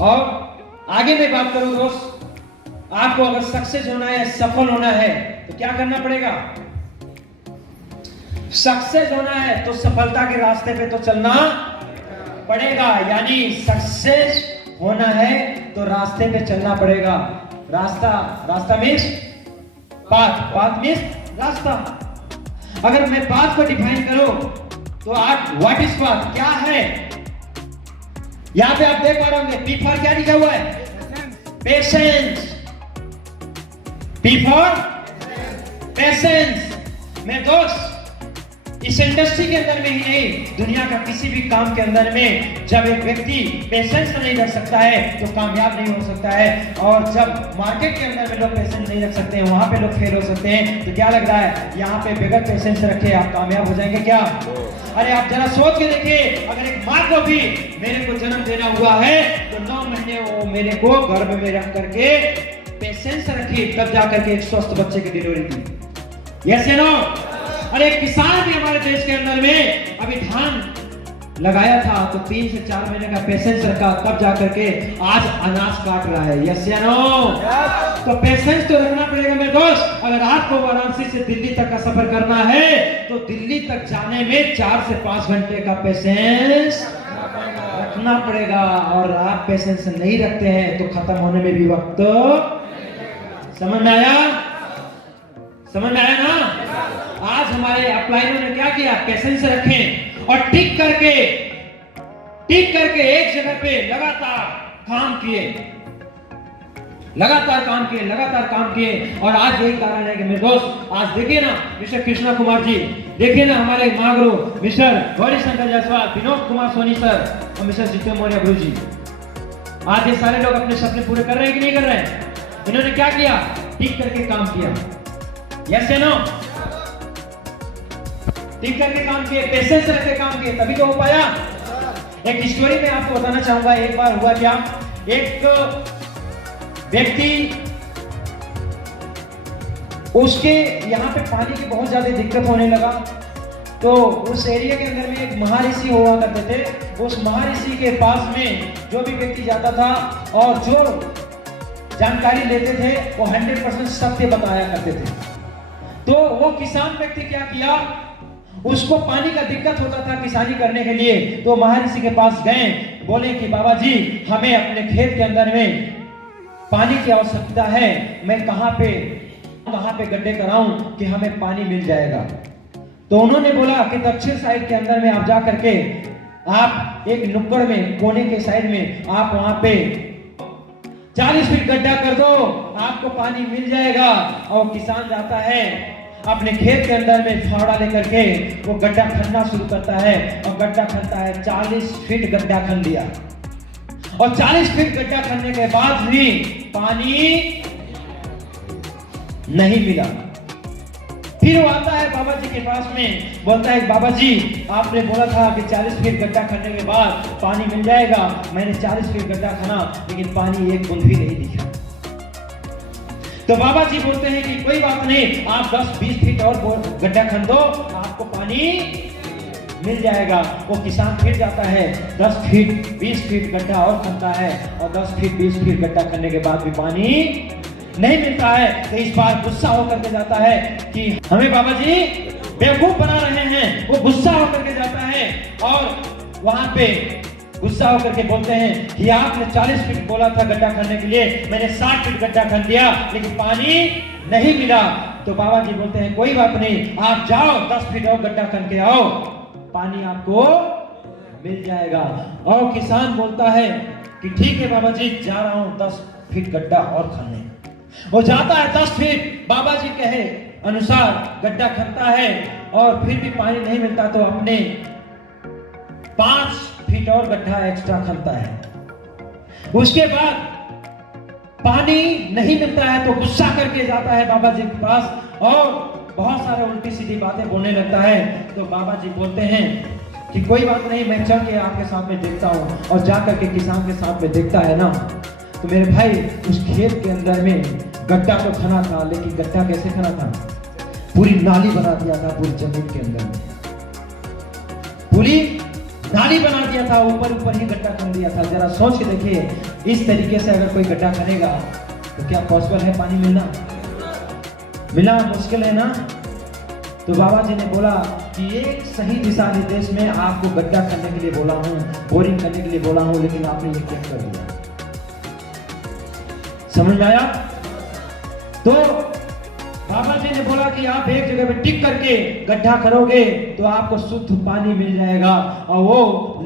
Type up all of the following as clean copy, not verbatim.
और आगे मैं बात करूं दोस्त, आपको अगर सक्सेस होना है, सफल होना है, तो क्या करना पड़ेगा? सक्सेस होना है तो सफलता के रास्ते पे तो चलना पड़ेगा। यानी सक्सेस होना है तो रास्ते पे चलना पड़ेगा। रास्ता मीन्स पाथ मीन्स रास्ता। अगर मैं पाथ को डिफाइन करूं तो आज व्हाट इज पाथ, क्या है? यहां पे आप देख पा रहे होंगे, पी फॉर क्या लिखा हुआ है? पेशेंस। P for patience. मैं दोस्त इस इंडस्ट्री के अंदर में ही नहीं, दुनिया का किसी भी काम के अंदर में जब एक व्यक्ति पेशेंस नहीं रख सकता है तो कामयाब नहीं हो सकता है। और जब मार्केट के अंदर में लोग पेशेंस नहीं रख सकते हैं, वहां पे लोग फेल हो सकते हैं। तो क्या लग रहा है, यहाँ पे बगैर पेशेंस रखे आप कामयाब हो जाएंगे क्या? अरे आप जरा सोच के देखिए, अगर एक माँ को भी मेरे को जन्म देना हुआ है तो 9 महीने वो मेरे को गर्भ में रख करके पेशेंस रखी, तब जाकर के एक स्वस्थ बच्चे की डिलीवरी दी। यस या नो? अरे किसान भी हमारे देश के अंदर में अभी धान लगाया था तो 3 से 4 महीने का पेशेंस रखा, तब जाकर के आज अनाज काट रहा है। यस या नो? तो पेशेंस तो रखना पड़ेगा मेरे दोस्त। अगर आपको वाराणसी से दिल्ली तक का सफर करना है तो दिल्ली तक जाने में 4 से 5 घंटे का पेशेंस रखना पड़ेगा। और आप पेशेंस नहीं रखते हैं तो खत्म होने में भी वक्त। समझ में आया? समझ में आया ना? आज हमारे अपलाइनों ने क्या किया, पेशेंस रखें और टिक करके एक जगह पे लगातार काम किए। और आज यही कारण है कि मेरे दोस्त, आज देखिए ना मिस्टर कृष्णा कुमार जी, देखिए ना हमारे महागुरु मिस्टर गौरी शंकर जायसवाल, विनोद कुमार सोनी सर और मिस्टर जितेंद्र मौर्य गुरु जी, आज ये सारे लोग अपने सपने पूरे कर रहे हैं कि नहीं कर रहे हैं? इन्होंने क्या किया, टिक करके काम किया। यस या नो? टिक करके काम किए, पेशेंस रख के काम किए, तभी तो हो पाया। एक स्टोरी में आपको बताना चाहूंगा। एक बार हुआ क्या, एक व्यक्ति, उसके यहाँ पे पानी की बहुत ज्यादा दिक्कत होने लगा। तो उस एरिया के अंदर में एक महर्षि हुआ करते थे। उस महर्षि के पास में जो भी व्यक्ति जाता था और जो जानकारी लेते थे वो 100% सत्य बताया करते थे। तो वो किसान व्यक्ति क्या किया, उसको पानी का दिक्कत होता था किसानी करने के लिए। तो महर्षि के पास गए, बोले कि बाबा जी हमें अपने खेत के अंदर में पानी की आवश्यकता है, मैं कहां पे गड्ढे कराऊं कि हमें पानी मिल जाएगा। तो उन्होंने बोला कि दक्षिण साइड के अंदर में आप जा करके आप एक नुक्कड़ में, कोने के साइड में आप वहां पे 40 फीट गड्ढा कर दो, आपको पानी मिल जाएगा। और किसान जाता है अपने खेत के अंदर में फावड़ा लेकर के वो गड्ढा खनना शुरू करता है और गड्ढा खनता है। 40 फीट गड्ढा खन लिया और 40 फीट गड्ढा खनने के बाद भी पानी नहीं मिला। फिर वो आता है बाबा जी के पास में, बोलता है बाबा जी आपने बोला था कि 40 फीट गड्ढा खनने के बाद पानी मिल जाएगा। मैंने 40 फीट गड्ढा खना लेकिन पानी एक बूंद भी नहीं दिखा। तो बाबा जी बोलते हैं कि कोई बात नहीं, आप 10-20 फीट और गड्ढा खन दो, आपको पानी मिल जाएगा। वो किसान फिर जाता है, 10 फीट 20 फीट गड्ढा और खनता है और 10 फीट 20 फीट गड्ढा खनने के बाद भी पानी नहीं मिलता है। तो इस बार गुस्सा होकर के जाता है कि हमें बाबा जी बेवकूफ बना रहे हैं। वो गुस्सा होकर के जाता है और वहां पे गुस्सा होकर के बोलते हैं कि आपने 40 फीट बोला था गड्ढा खनने के लिए, मैंने 60 फीट गड्ढा खन दिया लेकिन पानी नहीं मिला। तो बाबा जी बोलते हैं कोई बात नहीं, आप जाओ 10 फीट और गड्ढा खन के आओ, पानी आपको मिल जाएगा। और किसान बोलता है कि ठीक है बाबा जी, जा रहा हूं 10 फीट गड्ढा और खनने। वो जाता है 10 फीट, बाबा जी कहे अनुसार गड्ढा खनता है और फिर भी पानी नहीं मिलता। तो अपने 5 फीट और गड्ढा एक्स्ट्रा खनता है। उसके बाद पानी नहीं मिलता है तो गुस्सा करके जाता है बाबा जी के पास और बहुत सारे उल्टी सीधी बातें बोलने लगता है। तो बाबा जी बोलते हैं कि कोई बात नहीं, मैं चल के आपके साथ में देखता हूँ। और जाकर के किसान के साथ में देखता है ना, तो मेरे भाई उस खेत के अंदर में गड्ढा तो खना था, लेकिन गड्ढा कैसे खना था, पूरी नाली बना दिया था पूरी जमीन के अंदर में। पूरी नाली बना दिया था, ऊपर ऊपर ही गड्ढा कर दिया था। जरा सोच के देखिए, इस तरीके से अगर कोई गड्ढा करेगा तो क्या पॉसिबल है पानी मिलना मुश्किल है ना। तो बाबा जी ने बोला कि एक सही दिशा निर्देश में आपको गड्ढा करने के लिए बोला हूं, बोरिंग करने के लिए बोला हूं, लेकिन आपने ये क्या कर दिया। समझ में आया? तो बाबा जी ने बोला कि आप एक जगह पे टिक करके गड्ढा करोगे तो आपको शुद्ध पानी मिल जाएगा। और वो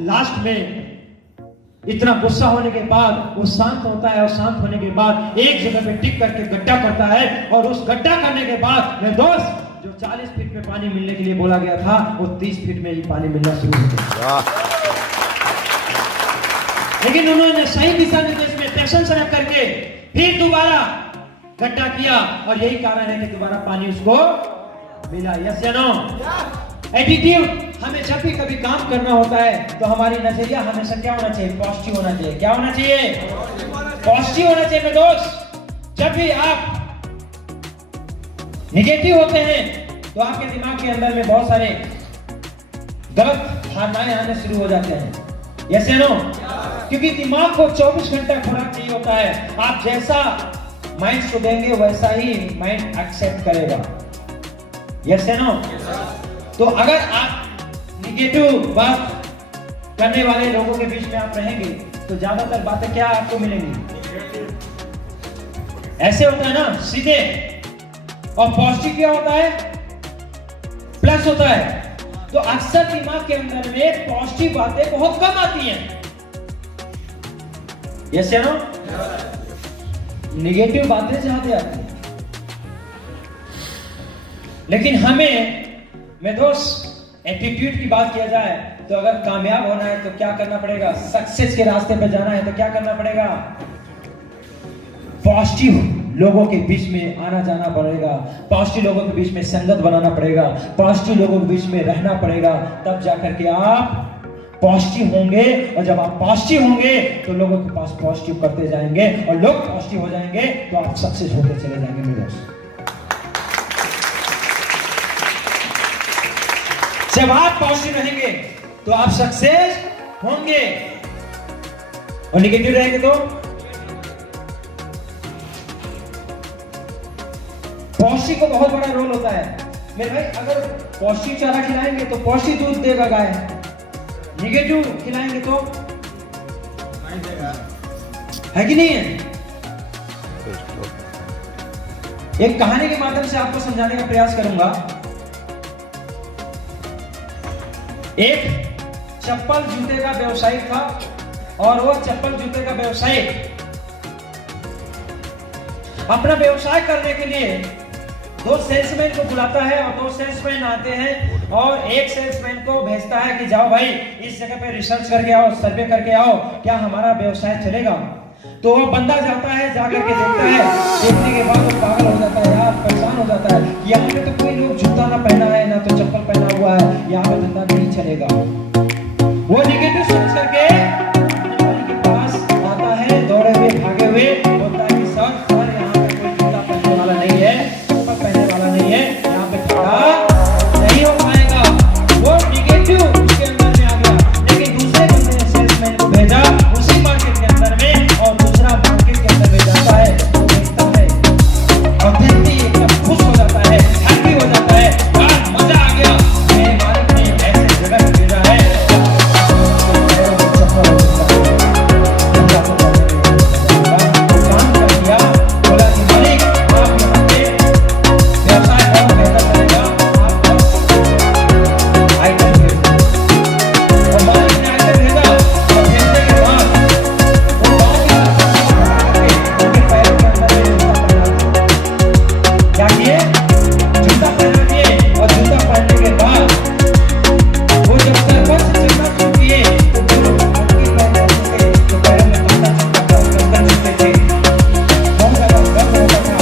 लास्ट में इतना गुस्सा होने के बाद वो शांत होता है, और शांत होने के बाद एक जगह पे टिक करके गड्ढा करता है, और उस गड्ढा करने के बाद मेरे दोस्त जो 40 फीट में पानी मिलने के लिए बोला गया था, वो 30 फीट में ही पानी मिलना शुरू हो गया। लेकिन उन्होंने सही दिशा निर्देश में पेशेंस रख करके फिर दोबारा गड्ढा किया, और यही कारण है कि दोबारा पानी उसको मिला। यस या नो? एटीट्यूड, हमें जब भी कभी काम करना होता है तो हमारी नजरिया हमेशा क्या होना चाहिए? पॉजिटिव होना चाहिए। क्या होना चाहिए? पॉजिटिव होना चाहिए मेरे दोस्त। जब भी आप निगेटिव होते हैं तो आपके दिमाग के अंदर में बहुत सारे गलत धारणाएं आने शुरू हो जाते हैं। यस या नो? क्योंकि दिमाग को 24 घंटा खुराक चाहिए होता है। आप जैसा माइंड को देंगे वैसा ही माइंड एक्सेप्ट करेगा। यस या नो? तो अगर आप निगेटिव बात करने वाले लोगों के बीच में आप रहेंगे तो ज्यादातर बातें क्या आपको मिलेंगी? ऐसे होता है ना, सीधे। और पॉजिटिव क्या होता है? प्लस होता है। तो अक्सर दिमाग के अंदर में पॉजिटिव बातें बहुत कम आती हैं। यस या नो? निगेटिव बातें ज्यादा आती हैं। लेकिन हमें, मैं दोस्त, एटीट्यूड की बात किया जाए तो अगर कामयाब होना है तो क्या करना पड़ेगा? सक्सेस के रास्ते पे जाना है तो क्या करना पड़ेगा? पॉजिटिव लोगों के बीच में आना जाना पड़ेगा, पॉजिटिव लोगों के बीच में संगत बनाना पड़ेगा, पॉजिटिव लोगों के बीच में रहना पड़ेगा। तब जाकर के आप पॉजिटिव होंगे, और जब आप पॉजिटिव होंगे तो लोगों के पास पॉजिटिव करते जाएंगे, और लोग पॉजिटिव हो जाएंगे तो आप सक्सेस होते चले जाएंगे मेरे दोस्त। जब आप पॉजिटिव रहेंगे तो आप सक्सेस होंगे, और निगेटिव रहेंगे तो पॉजिटिव को बहुत बड़ा रोल होता है मेरे भाई। अगर पॉजिटिव चारा खिलाएंगे तो पॉजिटिव दूध देगा गाय, निगेटिव खिलाएंगे तो है कि नहीं है? एक कहानी के माध्यम से आपको समझाने का प्रयास करूंगा। एक चप्पल जूते का व्यवसायी था, और वो चप्पल जूते का व्यवसायी अपना व्यवसाय करने के लिए 2 सेल्समैन को बुलाता है, और 2 सेल्समैन आते हैं, और एक सेल्समैन को भेजता है कि जाओ भाई इस जगह पे रिसर्च करके आओ, सर्वे करके आओ, क्या हमारा व्यवसाय चलेगा। तो वो बंदा जाता है, जाकर के देखता है, देखने के बाद वो पागल हो जाता है यार, परेशान हो जाता है। यहाँ पे तो कोई लोग जूता ना पहना है, ना तो चप्पल पहना हुआ है, यहाँ पे धंधा नहीं चलेगा। वो निगेटिव सोच करके के पास आता है, दौड़े हुए भागे हुए, बोलता है कि सर यहाँ पे कोई जूता पहनने वाला नहीं है, चप्पल पहनने वाला नहीं है, यहाँ पे खड़ा नहीं हो पाएगा। वो निगेटिव उसके अंदर में आ गया। लेकिन दूसरे बंदे ने सेल्समैन को भेजा उसी मार्केट के अंदर में, और दूसरा मार्केट के अंदर में जाता है, वो देखता है, और देखते ही एकदम खुश हो जाता है, हैप्पी हो जाता है, यार मजा आ गया, मेरे मालिक ने ऐसे जगह भेजा है। काम कर दिया, बोला कि मालिक आप यहाँ पे व्यवसाय बहुत बेहतर चलेगा, आप बस आइटम भेज दो। और मालिक ने आइटम भेजा, और भेजने के बाद वो गाँव के रास्ते उनके पैरों के अंदर में जूता पहना दिया। क्या किए? जूता पहना दिए, और जूता पहनने के बाद वो जब सरपंच से चलना शुरू किए तो जो हड्डी पैर रहते थे, जो पैरों में कांटा चलता था, कंकर चलते थे, बहुत ज्यादा दर्द होता था,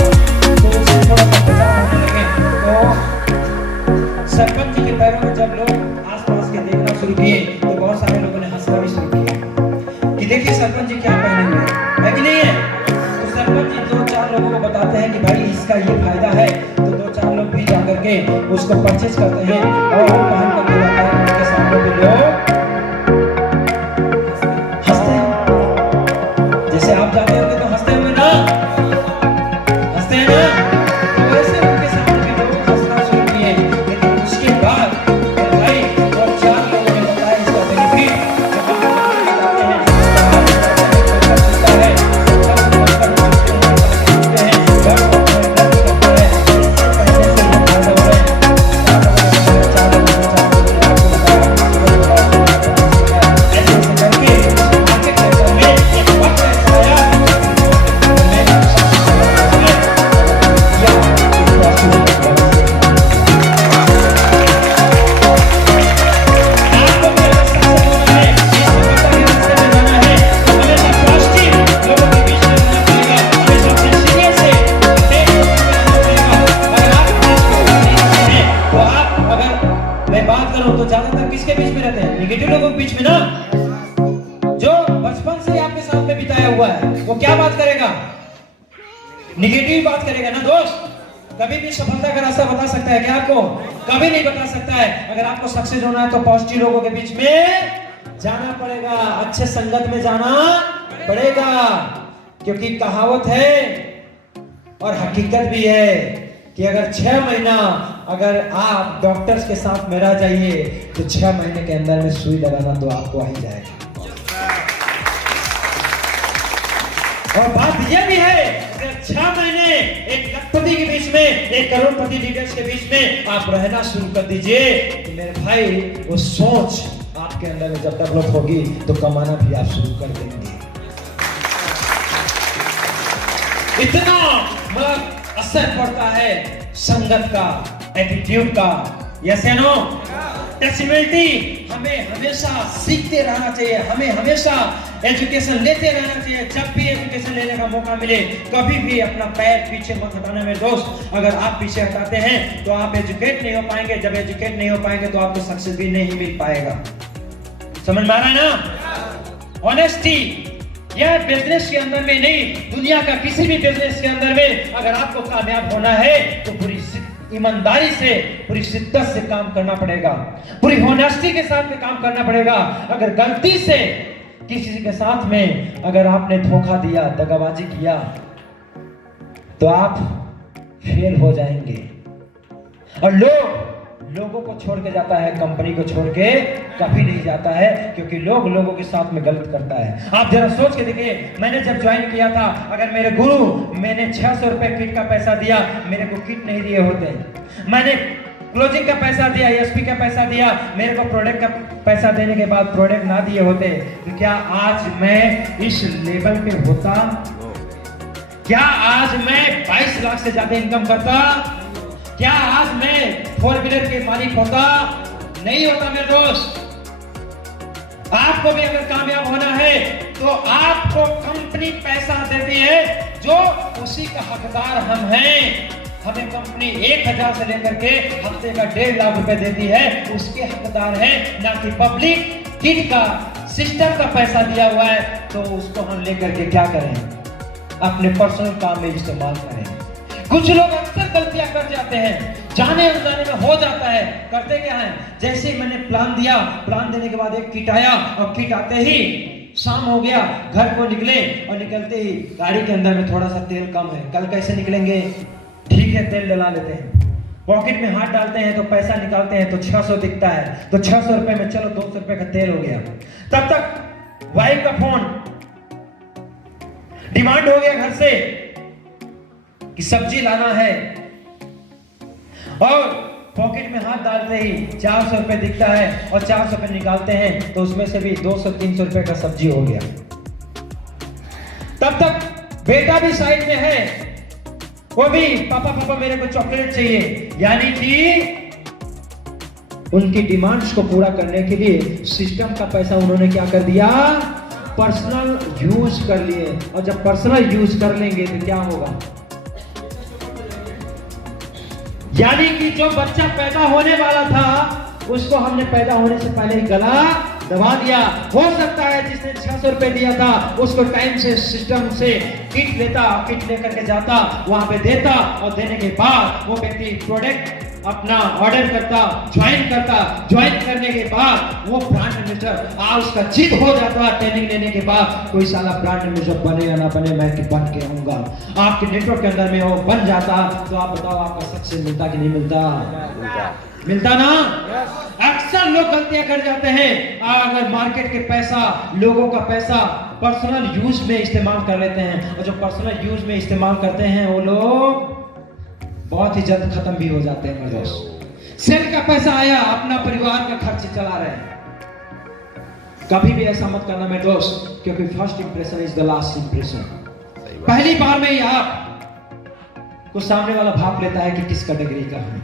तो उससे थोड़ा सा बचाव होने लगे। तो सरपंच जी के पैरों में जब लोग आस-पास के देखना शुरू किए तो बहुत सारे लोगों ने हंसना भी शुरू किया कि देखिए सरपंच जी क्या पहने हुए हैं, है कि नहीं है? तो सरपंच जी 2-4 लोगों को बताते हैं कि भाई इसका ये फायदा है, तो 2-4 लोग भी जाकर के उसको परचेज करते हैं, और वो पहन करके जाता है, उनके सामने के लोग वो क्या बात करेगा? निगेटिव बात करेगा ना दोस्त। कभी भी सफलता का रास्ता बता सकता है क्या आपको? कभी नहीं बता सकता है। अगर आपको सक्सेस होना है तो पॉजिटिव लोगों के बीच में जाना पड़ेगा, अच्छे संगत में जाना पड़ेगा, क्योंकि कहावत है और हकीकत भी है कि अगर 6 महीना अगर आप डॉक्टर्स के साथ में रह जाइए तो 6 महीने के अंदर में सुई लगाना तो आपको आ ही जाएगा। और बात यह भी है, अगर 6 महीने एक लखपति के बीच में, एक करोड़पति लीडर्स के बीच में आप रहना शुरू कर दीजिए तो मेरे भाई वो सोच आपके अंदर में जब डेवलप होगी तो कमाना भी आप शुरू कर देंगे। इतना मतलब असर पड़ता है संगत का, एटीट्यूड का। यस या नो? टेस्टिमोनिटी हमें हमेशा सीखते रहना चाहिए, हमें हमेशा एजुकेशन लेते रहना चाहिए। जब भी एजुकेशन लेने का मौका मिले कभी भी अपना पैर पीछे मत हटाना मेरे दोस्त। अगर आप पीछे हटाते हैं तो आप एजुकेट नहीं हो पाएंगे, जब एजुकेट नहीं हो पाएंगे तो आपको सक्सेस भी नहीं मिल पाएगा। समझ में आ रहा है ना? ऑनेस्टी, यह बिजनेस के अंदर में नहीं, दुनिया का किसी भी बिजनेस के अंदर में अगर आपको कामयाब होना है तो पूरी ईमानदारी से, पूरी शिद्दत से काम करना पड़ेगा, पूरी होनेस्टी के साथ में काम करना पड़ेगा। अगर गलती से किसी के साथ में अगर आपने धोखा दिया, दगाबाजी किया तो आप फेल हो जाएंगे। और लोगों को छोड़ के जाता है, कंपनी को छोड़ के कभी नहीं जाता है, क्योंकि लोगों के साथ में गलत करता है। आप जरा सोच के देखिए, मैंने जब ज्वाइन किया था, अगर मेरे गुरु मैंने 600 रुपए किट का पैसा दिया, मेरे को किट नहीं दिए होते। मैंने क्लोजिंग का पैसा दिया, एसपी का पैसा दिया, मेरे को प्रोडक्ट का पैसा देने के बाद प्रोडक्ट ना दिए होते तो क्या आज मैं इस लेवल पे होता? क्या आज मैं 22 लाख से ज्यादा इनकम करता? क्या आज मैं 4 व्हीलर के मालिक होता? नहीं होता मेरे दोस्त। आपको भी अगर कामयाब होना है तो आपको कंपनी पैसा देती है, जो उसी का हकदार हम हैं। हमें कंपनी 1000 से लेकर के हफ्ते का 1.5 लाख रुपए देती है, उसके हकदार है, ना कि पब्लिक किट का सिस्टम का पैसा दिया हुआ है तो उसको हम लेकर के क्या करें? अपने पर्सनल काम में इस्तेमाल करें। कुछ लोग अक्सर गलतियां कर जाते हैं, जाने अनजाने में हो जाता है। करते क्या है, जैसे ही मैंने प्लान दिया, प्लान देने के बाद एक किट आया और किट आते ही शाम हो गया, घर को निकले और निकलते ही गाड़ी के अंदर में थोड़ा सा तेल कम है, कल कैसे निकलेंगे? ठीक है, तेल डला लेते हैं। पॉकेट में हाथ डालते हैं तो पैसा निकालते हैं तो 600 दिखता है, तो 600 रुपए में चलो 200 रुपए का तेल हो गया। तब तक वाइफ का फोन, डिमांड हो गया घर से कि सब्जी लाना है, और पॉकेट में हाथ डालते ही 400 रुपए दिखता है और 400 रुपए निकालते हैं तो उसमें से भी 200-300 रुपए का सब्जी हो गया। तब तक बेटा भी साइड में है, वो भी पापा मेरे को चॉकलेट चाहिए, यानी कि उनकी डिमांड्स को पूरा करने के लिए सिस्टम का पैसा उन्होंने क्या कर दिया? पर्सनल यूज कर लिए। और जब पर्सनल यूज कर लेंगे तो क्या होगा? यानी कि जो बच्चा पैदा होने वाला था उसको हमने पैदा होने से पहले ही गला दबा दिया। हो सकता है जिसने 600 रुपए दिया था उसको टाइम से सिस्टम से किट लेता, किट लेकर के जाता, वहां पे देता, और देने के बाद वो व्यक्ति प्रोडक्ट अपना ऑर्डर करता, ज्वाइन करता, ज्वाइन करने के बाद वो ब्रांड एम्बेसडर उसका जीत हो जाता। ट्रेनिंग लेने के बाद कोई साला ब्रांड एम्बेसडर बने या ना बने, मैं कि बन के आऊंगा। आपके नेटवर्क के अंदर में वो बन जाता तो आप बताओ आपका सक्सेस मिलता कि नहीं मिलता? मिलता ना? अक्सर लोग गलतियां कर जाते हैं, अगर मार्केट के पैसा, लोगों का पैसा पर्सनल यूज में इस्तेमाल कर लेते हैं, और जो पर्सनल यूज में इस्तेमाल करते हैं वो लोग बहुत ही जल्द खत्म भी हो जाते हैं मेरे दोस्त। सेल का पैसा आया, अपना परिवार का खर्च चला रहे हैं। कभी भी ऐसा मत करना मेरे दोस्त, क्योंकि first impression is the last impression. पहली बार में ही आप को सामने वाला भाप लेता है कि किस कैटेगरी का है,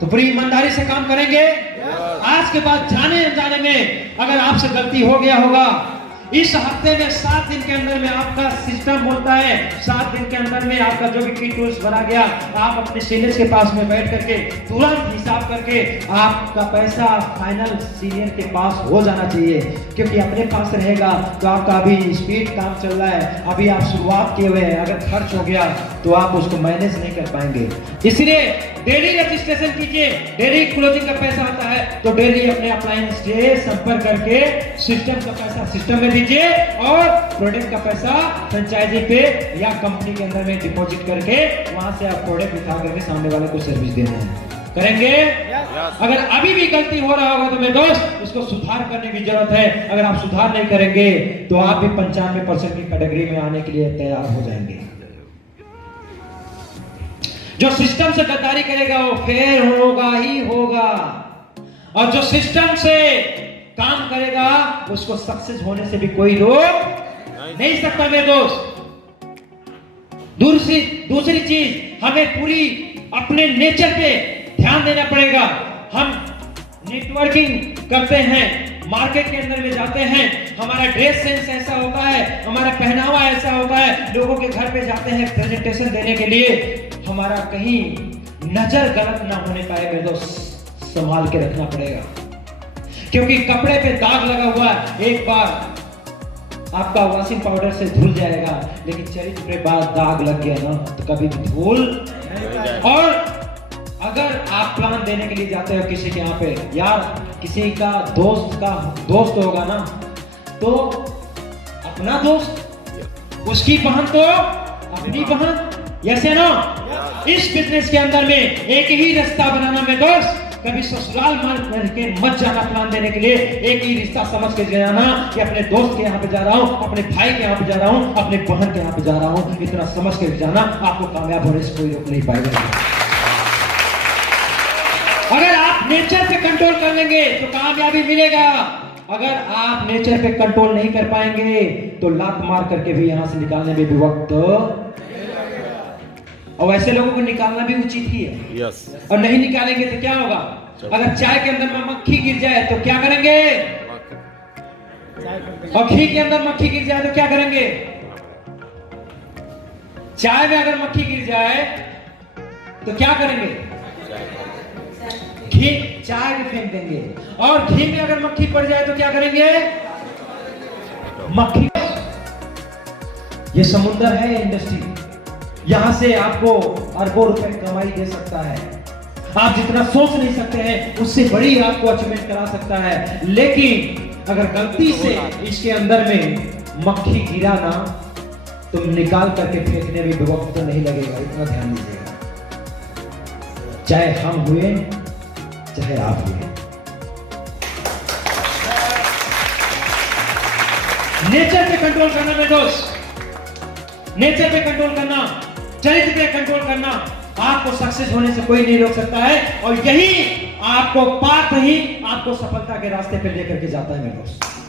तो पूरी ईमानदारी से काम करेंगे। आज के बाद जाने अनजाने में अगर आपसे गलती हो गया होगा इस हफ्ते में 7 दिन के अंदर में आपका सिस्टम बोलता है 7 दिन के अंदर में आपका जो भी की टूल्स बना गया, आप अपने सीनियर्स के पास में बैठ करके तुरंत हिसाब करके आपका पैसा फाइनल सीनियर के पास हो जाना चाहिए, क्योंकि अपने पास रहेगा तो आपका अभी स्पीड काम चल रहा है, अभी आप शुरुआत किए हुए हैं, अगर खर्च हो गया तो आप उसको मैनेज नहीं कर पाएंगे। इसलिए डेली रजिस्ट्रेशन कीजिए, डेली क्लोजिंग का पैसा आता है तो डेली अपने अप्लायंस से संपर्क करके सिस्टम का पैसा सिस्टम में दीजिए और प्रोडक्ट का पैसा फ्रेंचाइजी पे या कंपनी के अंदर में डिपॉजिट करके वहां से आप प्रोडक्ट उठा करके सामने वाले को सर्विस देना है। करेंगे? अगर अभी भी गलती हो रहा होगा तो मेरे दोस्त इसको सुधार करने की जरूरत है। अगर आप सुधार नहीं करेंगे तो आप भी 95% की कैटेगरी में आने के लिए तैयार हो जाएंगे। जो सिस्टम से गद्दारी करेगा वो फेल होगा ही होगा, और जो सिस्टम से काम करेगा उसको सक्सेस होने से भी कोई रोक नहीं सकता मेरे दोस्त। दूसरी चीज, हमें पूरी अपने नेचर पे ध्यान देना पड़ेगा। हम नेटवर्किंग करते हैं, मार्केट के अंदर में जाते हैं, हमारा ड्रेस सेंस ऐसा होता है, हमारा पहनावा ऐसा होता है, लोगों के घर पे जाते हैं प्रेजेंटेशन देने के लिए, हमारा कहीं नजर गलत ना होने पाए मेरे दोस्त, संभाल के रखना पड़ेगा। क्योंकि कपड़े पे दाग लगा हुआ है, एक बार आपका वॉशिंग पाउडर से धुल जाएगा, लेकिन चरित्र पे बाद दाग लग गया ना तो कभी धुल। और अगर आप प्लान देने के लिए जाते हो किसी के यहाँ पे, यार किसी का दोस्त होगा ना, तो अपना दोस्त, उसकी बहन तो अपनी बहन, ऐसे ना। इस बिजनेस के अंदर में एक ही रास्ता बनाना में दोस्त, कभी ससुराल मान के मत जाना प्लान देने के लिए, एक ही रिश्ता समझ के जाना कि अपने दोस्त के यहाँ पे जा रहा हूँ, अपने भाई के यहाँ पे जा रहा हूँ, अपने बहन के यहाँ पे जा रहा हूँ, इतना समझ के जाना, आपको कामयाब होने से कोई रोक नहीं पाएगा। अगर आप नेचर पे कंट्रोल कर लेंगे तो कामयाबी मिलेगा, अगर आप नेचर पे कंट्रोल नहीं कर पाएंगे तो लात मार करके भी यहां से निकालने में भी वक्त, और ऐसे लोगों को निकालना भी उचित ही है। yes. और नहीं निकालेंगे तो क्या होगा? अगर चाय के अंदर में मक्खी गिर जाए तो क्या करेंगे? और घी के अंदर मक्खी गिर जाए तो क्या करेंगे? चाय में अगर मक्खी गिर जाए तो क्या करेंगे? घी चाय में फेंक देंगे। और घी में अगर मक्खी पड़ जाए तो क्या करेंगे? मक्खी। ये समुद्र है इंडस्ट्री, यहां से आपको अरबों रुपए कमाई दे सकता है। आप जितना सोच नहीं सकते हैं उससे बड़ी आपको अचीवमेंट करा सकता है, लेकिन अगर गलती से इसके अंदर में मक्खी गिरा ना तो निकाल करके फेंकने में भी वक्त तो नहीं लगेगा, इतना ध्यान दीजिएगा। चाहे हम हुए चाहे आप हुए, नेचर पे कंट्रोल करना मेरे दोस्त, नेचर पे कंट्रोल करना, चरित्र पे कंट्रोल करना, आपको सक्सेस होने से कोई नहीं रोक सकता है, और यही आपको पाथ ही आपको सफलता के रास्ते पे लेकर के जाता है मेरे दोस्त।